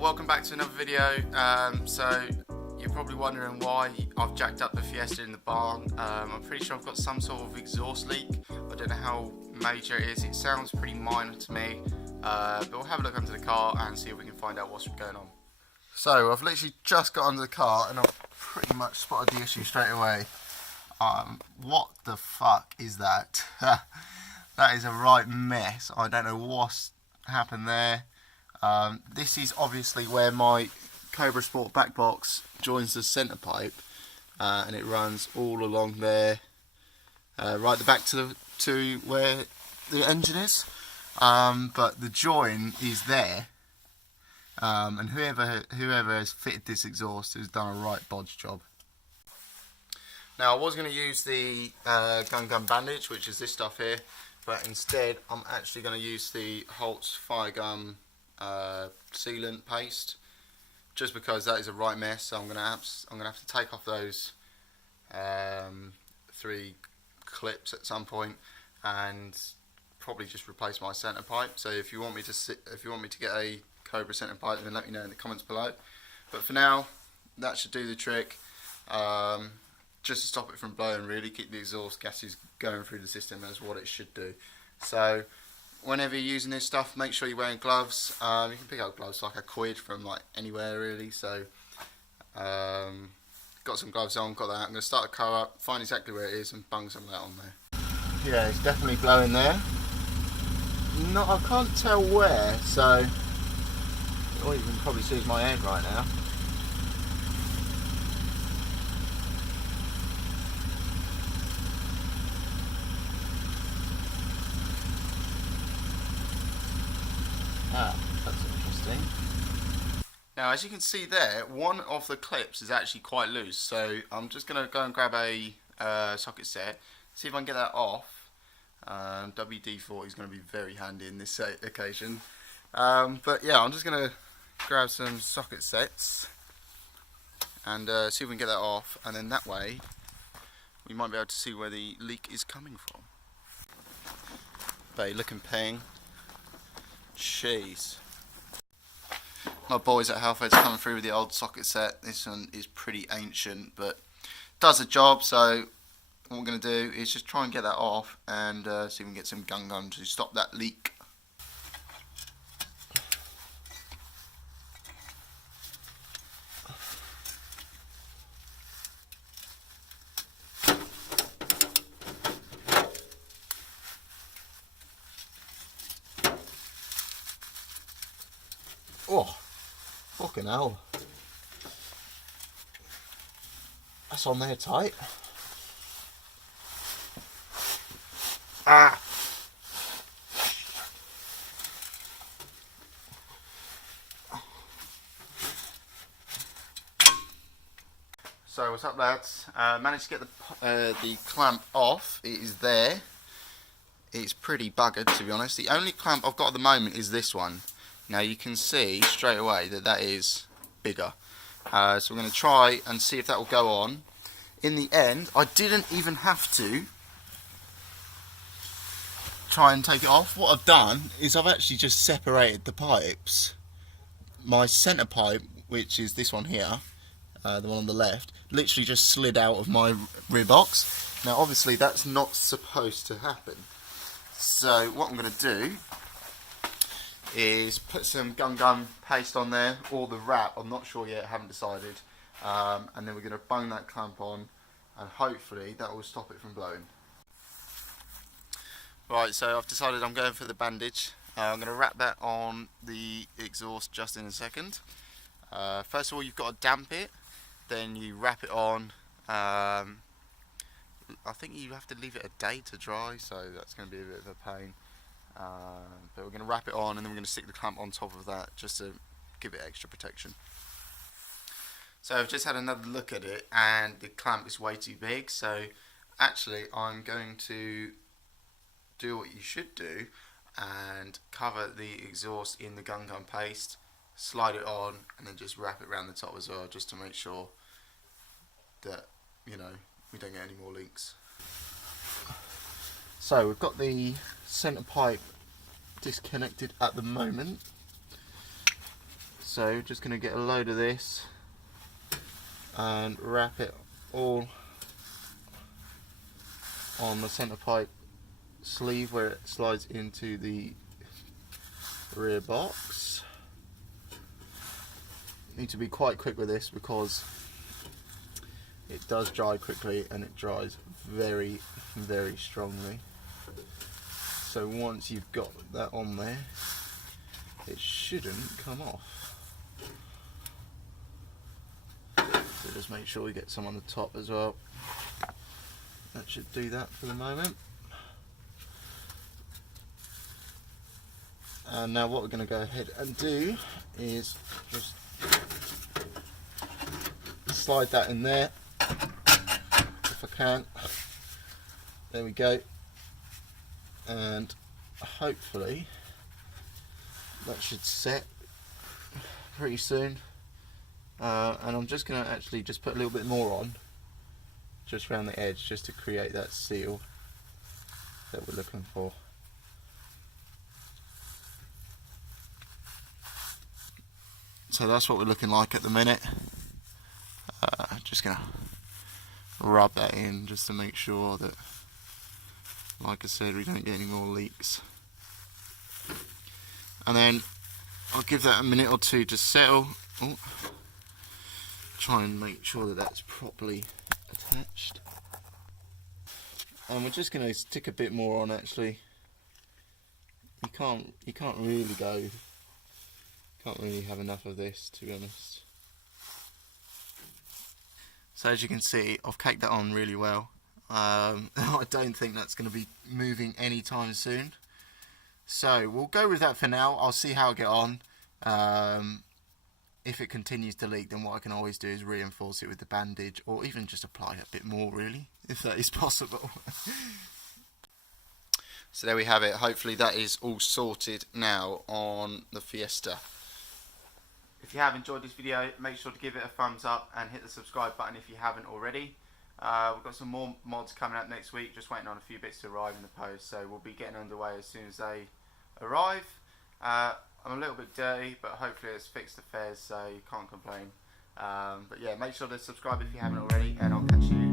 welcome back to another video. So you're probably wondering why I've jacked up the Fiesta in the barn. I'm pretty sure I've got some sort of exhaust leak. I don't know how major it is. It sounds pretty minor to me, but we'll have a look under the car and see if we can find out what's going on. So I've literally just got under the car and I've pretty much spotted the issue straight away. What the fuck is that? That is a right mess. I don't know what's happened there. This is obviously where my Cobra Sport back box joins the centre pipe, and it runs all along there, right the back to where the engine is. But the join is there, and whoever has fitted this exhaust has done a right bodge job. Now I was going to use the gun bandage, which is this stuff here, but instead I'm actually going to use the Holt's fire gun sealant paste, just because that is a right mess. So I'm gonna have to take off those 3 clips at some point and probably just replace my centre pipe. So if you want me to get a Cobra centre pipe, then let me know in the comments below. But for now, that should do the trick. Just to stop it from blowing, really keep the exhaust gases going through the system. That's what it should do. So whenever you're using this stuff, make sure you're wearing gloves. You can pick up gloves like a quid from like anywhere really. So got some gloves on, got that. I'm going to start the car up, find exactly where it is and bung some of that on there. Yeah, it's definitely blowing there. No, I can't tell where, so all you can probably see is my head right now. Ah, that's interesting. Now, as you can see there, one of the clips is actually quite loose, so I'm just going to go and grab a socket set, see if I can get that off. WD-40 is going to be very handy in this occasion. But yeah, I'm just going to grab some socket sets and see if we can get that off, and then that way we might be able to see where the leak is coming from. But look and ping. Jeez. My boys at Halfhead's coming through with the old socket set. This one is pretty ancient, but does the job. So what we're going to do is just try and get that off and see if we can get some gun to stop that leak. Oh, fucking hell. That's on there tight. Ah! So what's up, lads? Managed to get the clamp off. It is there. It's pretty buggered, to be honest. The only clamp I've got at the moment is this one. Now you can see straight away that is bigger. So we're going to try and see if that will go on. In the end, I didn't even have to try and take it off. What I've done is I've actually just separated the pipes. My centre pipe, which is this one here, the one on the left, literally just slid out of my rear box. Now obviously that's not supposed to happen. So what I'm going to do is put some gun paste on there, or the wrap, I'm not sure yet, haven't decided, and then we're going to bung that clamp on and hopefully that will stop it from blowing. Right, so I've decided I'm going for the bandage. I'm going to wrap that on the exhaust just in a second. First of all, you've got to damp it, then you wrap it on. I think you have to leave it a day to dry, so that's going to be a bit of a pain. But we're going to wrap it on and then we're going to stick the clamp on top of that just to give it extra protection. So I've just had another look at it and the clamp is way too big, so actually I'm going to do what you should do and cover the exhaust in the gun paste, slide it on and then just wrap it around the top as well, just to make sure that, you know, we don't get any more leaks. So we've got the centre pipe disconnected at the moment. So just going to get a load of this and wrap it all on the centre pipe sleeve where it slides into the rear box. Need to be quite quick with this because it does dry quickly and it dries very, very strongly. So once you've got that on there, it shouldn't come off. So just make sure we get some on the top as well. That should do that for the moment. And now what we're going to go ahead and do is just slide that in there if I can. There we go. And hopefully that should set pretty soon. And I'm just going to actually just put a little bit more on just around the edge just to create that seal that we're looking for. So that's what we're looking like at the minute. Just going to rub that in just to make sure that, like I said, we don't get any more leaks. And then I'll give that a minute or two to settle. Oh, try and make sure that that's properly attached. And we're just going to stick a bit more on actually. You can't really have enough of this, to be honest. So as you can see, I've caked that on really well. I don't think that's going to be moving anytime soon. So we'll go with that for now. I'll see how I get on. If it continues to leak, then what I can always do is reinforce it with the bandage, or even just apply a bit more, really, if that is possible. So there we have it. Hopefully that is all sorted now on the Fiesta. If you have enjoyed this video, make sure to give it a thumbs up and hit the subscribe button if you haven't already. We've got some more mods coming up next week, just waiting on a few bits to arrive in the post, so we'll be getting underway as soon as they arrive. I'm a little bit dirty, but hopefully it's fixed the fares, so you can't complain. But yeah, make sure to subscribe if you haven't already, and I'll catch you